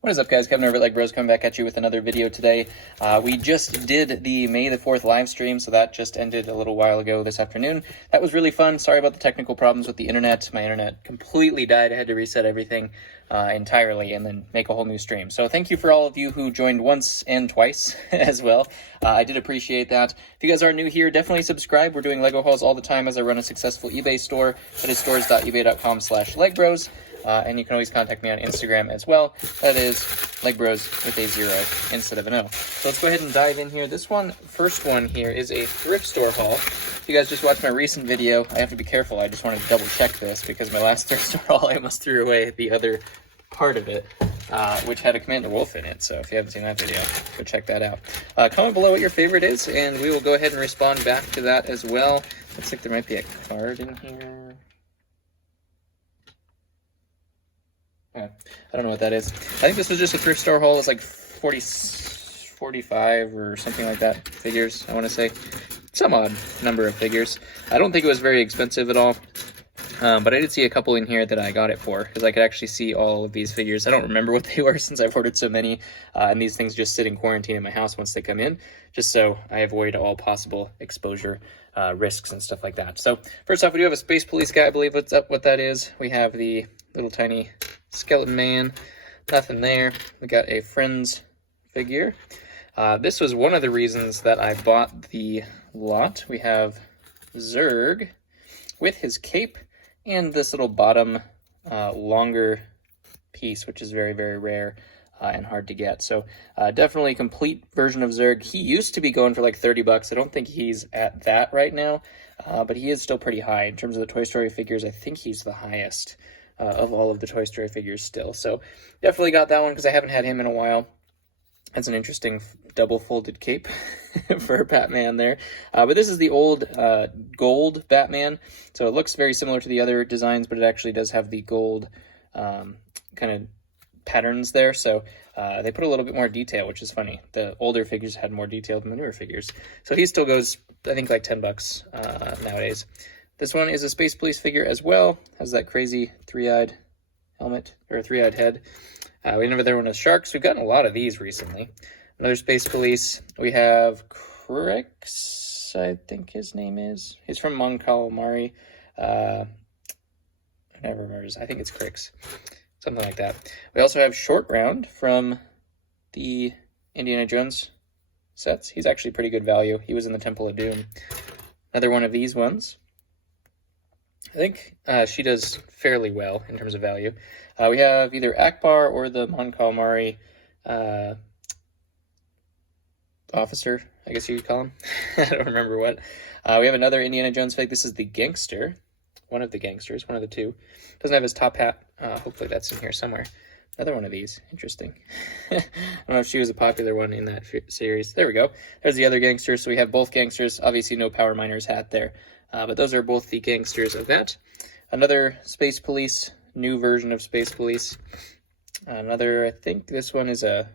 What is up, guys? Kevin over at LEGbrOs coming back at you with another video today. We just did the May the 4th live stream, so that just ended a little while ago this afternoon. That was really fun. Sorry about the technical problems with the internet. My internet completely died. I had to reset everything entirely and then make a whole new stream. So thank you for all of you who joined once and twice as well. I did appreciate that. If you guys are new here, definitely subscribe. We're doing LEGO hauls all the time as I run a successful eBay store. That is stores.ebay.com/LEGbrOs. And you can always contact me on Instagram as well. That is LEGbrOs with a 0 instead of an O. So let's go ahead and dive in here. First one here is a thrift store haul. If you guys just watched my recent video, I have to be careful. I just wanted to double check this because my last thrift store haul, I almost threw away the other part of it, which had a Commander Wolf in it. So if you haven't seen that video, go check that out. Comment below what your favorite is, and we will go ahead and respond back to that as well. Looks like there might be a card in here. I don't know what that is. I think this was just a thrift store haul. It's like 45 or something like that figures, I want to say. Some odd number of figures. I don't think it was very expensive at all. But I did see a couple in here that I got it for, because I could actually see all of these figures. I don't remember what they were since I've ordered so many, and these things just sit in quarantine in my house once they come in, just so I avoid all possible exposure risks and stuff like that. So first off, we do have a Space Police guy, I believe what that is. We have the little tiny skeleton man, nothing there. We got a Friends figure. This was one of the reasons that I bought the lot. We have Zurg with his cape and this little bottom longer piece, which is very, very rare and hard to get. So definitely complete version of Zurg. He used to be going for like 30 bucks. I don't think he's at that right now, but he is still pretty high. In terms of the Toy Story figures, I think he's the highest of all of the Toy Story figures still. So definitely got that one because I haven't had him in a while. That's an interesting double-folded cape for Batman there. But this is the old gold Batman. So it looks very similar to the other designs, but it actually does have the gold kind of patterns there. So they put a little bit more detail, which is funny. The older figures had more detail than the newer figures. So he still goes, I think, like 10 bucks nowadays. This one is a Space Police figure as well. Has that crazy three-eyed helmet, or three-eyed head. We have another one of Sharks. We've gotten a lot of these recently. Another Space Police. We have Crix, I think his name is. He's from Mon Calamari. I never remember. I think it's Crix. Something like that. We also have Short Round from the Indiana Jones sets. He's actually pretty good value. He was in the Temple of Doom. Another one of these ones. I think she does fairly well in terms of value. We have either Akbar or the Mon Calamari officer, I guess you could call him. I don't remember what. We have another Indiana Jones fig. This is the gangster. One of the gangsters, one of the two. Doesn't have his top hat. Hopefully that's in here somewhere. Another one of these. Interesting. I don't know if she was a popular one in that series. There we go. There's the other gangster. So we have both gangsters. Obviously no Power Miners hat there. But those are both the gangsters of that. Another Space Police, new version of Space Police. Another, I think this one is a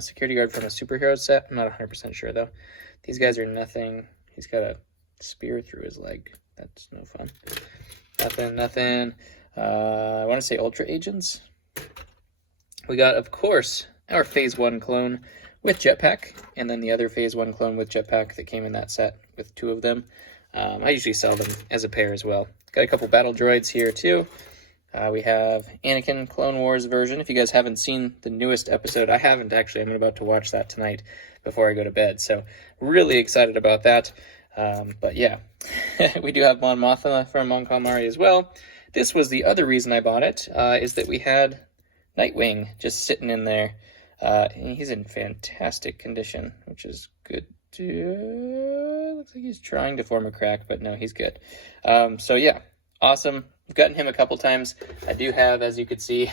security guard from a superhero set. I'm not 100% sure though. These guys are nothing. He's got a spear through his leg. That's no fun. Nothing. I want to say Ultra Agents. We got, of course, our Phase 1 clone with jetpack, and then the other Phase 1 clone with jetpack that came in that set with two of them. I usually sell them as a pair as well. Got a couple battle droids here too. We have Anakin Clone Wars version. If you guys haven't seen the newest episode, I haven't actually. I'm about to watch that tonight before I go to bed. So really excited about that. But yeah, we do have Mon Mothma from Mon Calamari as well. This was the other reason I bought it, is that we had Nightwing just sitting in there. And he's in fantastic condition, which is good. Looks like he's trying to form a crack, but no, he's good. So yeah, awesome. I've gotten him a couple times. I do have, as you could see,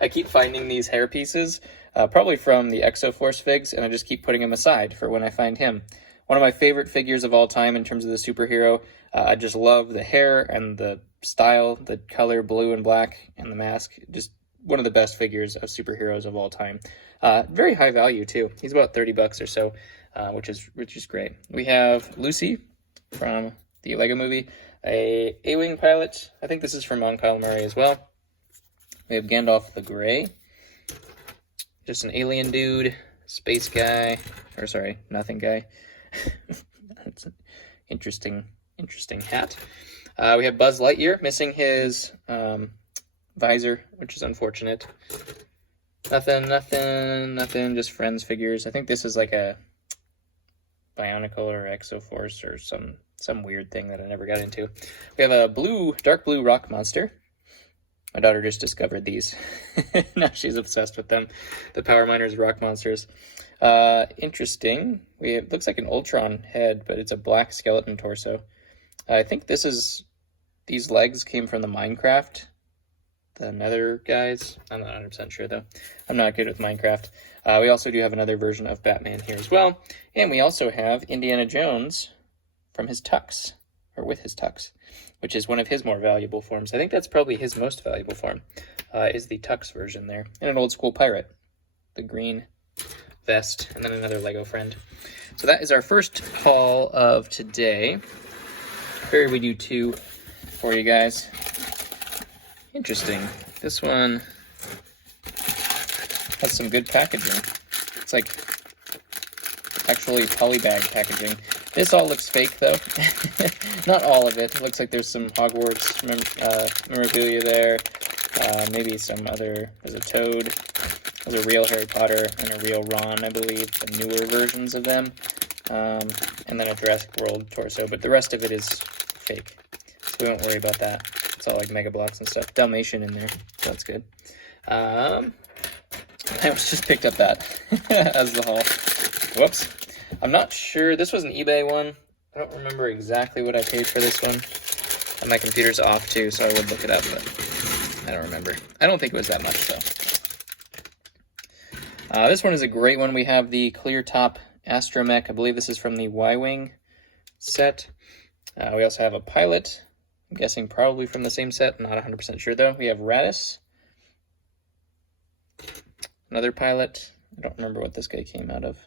I keep finding these hair pieces, probably from the Exoforce figs, and I just keep putting them aside for when I find him. One of my favorite figures of all time in terms of the superhero. I just love the hair and the style, the color blue and black, and the mask. Just one of the best figures of superheroes of all time. Very high value too. He's about 30 bucks or so, which is great. We have Lucy from the Lego movie, a A-Wing pilot. I think this is from Mon Calamari as well. We have Gandalf the Grey. Just an alien dude, space guy, or sorry, nothing guy. That's an interesting hat. We have Buzz Lightyear missing his visor, which is unfortunate. Nothing, just Friends figures. I think this is like a Bionicle or Exoforce or some weird thing that I never got into. We have a dark blue rock monster. My daughter just discovered these. Now she's obsessed with them. The Power Miners rock monsters. Interesting. It looks like an Ultron head, but it's a black skeleton torso. I think these legs came from the Minecraft, the Nether guys. I'm not 100% sure though. I'm not good with Minecraft. We also do have another version of Batman here as well. And we also have Indiana Jones from his tux, or with his tux, which is one of his more valuable forms. I think that's probably his most valuable form, is the tux version there. And an old school pirate, the green vest, and then another Lego friend. So that is our first haul of today. Figured we do 2 for you guys. Interesting. This one has some good packaging. It's like actually polybag packaging. This all looks fake though. Not all of it. It looks like there's some Hogwarts memorabilia there. Maybe some other, there's a Toad. There's a real Harry Potter and a real Ron, I believe, the newer versions of them. And then a Jurassic World torso, but the rest of it is fake. So we won't worry about that. It's all like Mega Blocks and stuff. Dalmatian in there, so that's good. I just picked up that as the haul. Whoops. I'm not sure. This was an eBay one. I don't remember exactly what I paid for this one. And my computer's off too, so I would look it up, but I don't remember. I don't think it was that much though. This one is a great one. We have the clear top Astromech. I believe this is from the Y-Wing set. We also have a pilot. I'm guessing probably from the same set. Not 100% sure though. We have Radis. Another pilot. I don't remember what this guy came out of.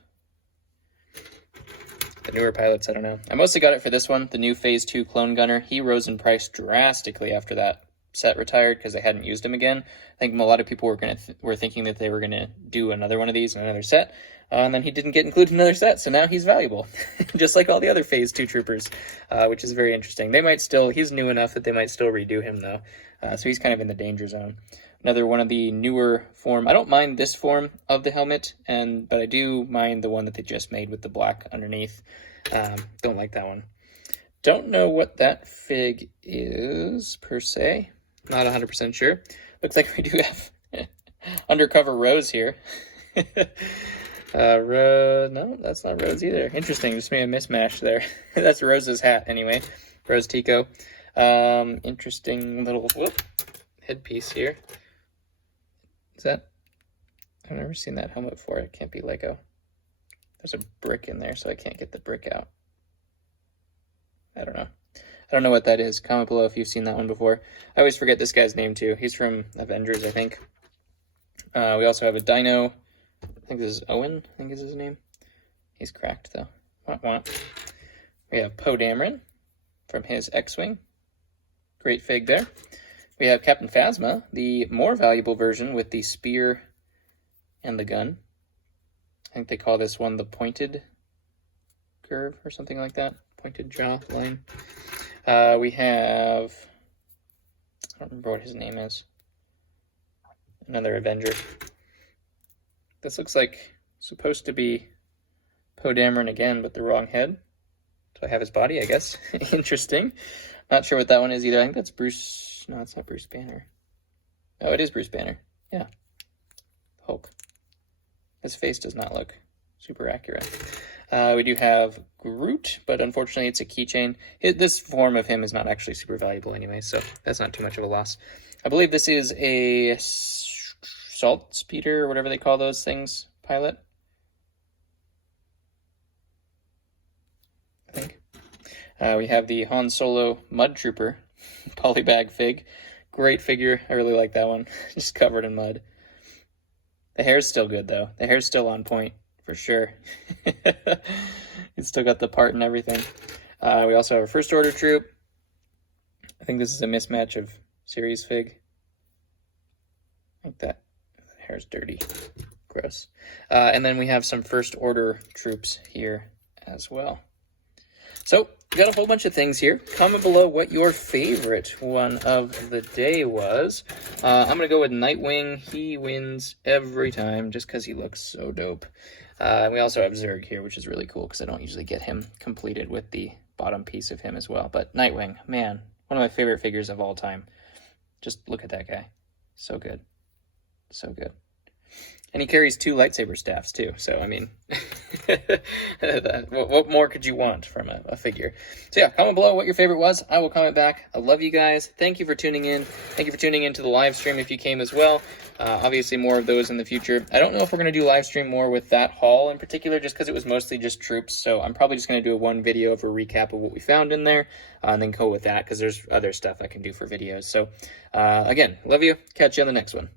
The newer pilots, I don't know. I mostly got it for this one, the new Phase 2 Clone Gunner. He rose in price drastically after that set retired because they hadn't used him again. I think a lot of people were thinking that they were gonna do another one of these in another set, and then he didn't get included in another set, so now he's valuable, just like all the other Phase 2 troopers, which is very interesting. He's new enough that they might still redo him though, so he's kind of in the danger zone. Another one of the newer form. I don't mind this form of the helmet, but I do mind the one that they just made with the black underneath. Don't like that one. Don't know what that fig is per se. Not 100% sure. Looks like we do have undercover Rose here. No, that's not Rose either. Interesting, just made a mismatch there. That's Rose's hat anyway. Rose Tico. Interesting little headpiece here. Is that? I've never seen that helmet before. It can't be Lego. There's a brick in there, so I can't get the brick out. I don't know. I don't know what that is. Comment below if you've seen that one before. I always forget this guy's name too. He's from Avengers, I think. We also have a Dino. I think this is Owen, I think is his name. He's cracked though. Wah, wah. We have Poe Dameron from his X-Wing. Great fig there. We have Captain Phasma, the more valuable version with the spear and the gun. I think they call this one the pointed curve or something like that. Pointed jaw line. We have, I don't remember what his name is. Another Avenger. This looks like supposed to be Poe Dameron again, but the wrong head. So I have his body, I guess. Interesting. Not sure what that one is either. I think that's Bruce. No, it's not Bruce Banner. Oh, it is Bruce Banner. Yeah. Hulk. His face does not look super accurate. We do have Groot, but unfortunately it's a keychain. This form of him is not actually super valuable anyway, so that's not too much of a loss. I believe this is a salt speeder, or whatever they call those things, pilot. I think. We have the Han Solo Mud Trooper polybag fig. Great figure. I really like that one. Just covered in mud. The hair's still good though. The hair's still on point for sure. It's still got the part and everything. We also have a First Order troop. I think this is a mismatch of series fig. Like that. Hair's dirty. Gross. And then we have some First Order troops here as well. So, we got a whole bunch of things here. Comment below what your favorite one of the day was. I'm going to go with Nightwing. He wins every time just because he looks so dope. And we also have Zurg here, which is really cool because I don't usually get him completed with the bottom piece of him as well. But Nightwing, man, one of my favorite figures of all time. Just look at that guy. So good. So good. And he carries 2 lightsaber staffs, too. So, I mean, what more could you want from a figure? So, yeah, comment below what your favorite was. I will comment back. I love you guys. Thank you for tuning in. Thank you for tuning into the live stream if you came as well. Obviously, more of those in the future. I don't know if we're going to do live stream more with that haul in particular, just because it was mostly just troops. So, I'm probably just going to do one video of a recap of what we found in there, and then go with that, because there's other stuff I can do for videos. So, again, love you. Catch you on the next one.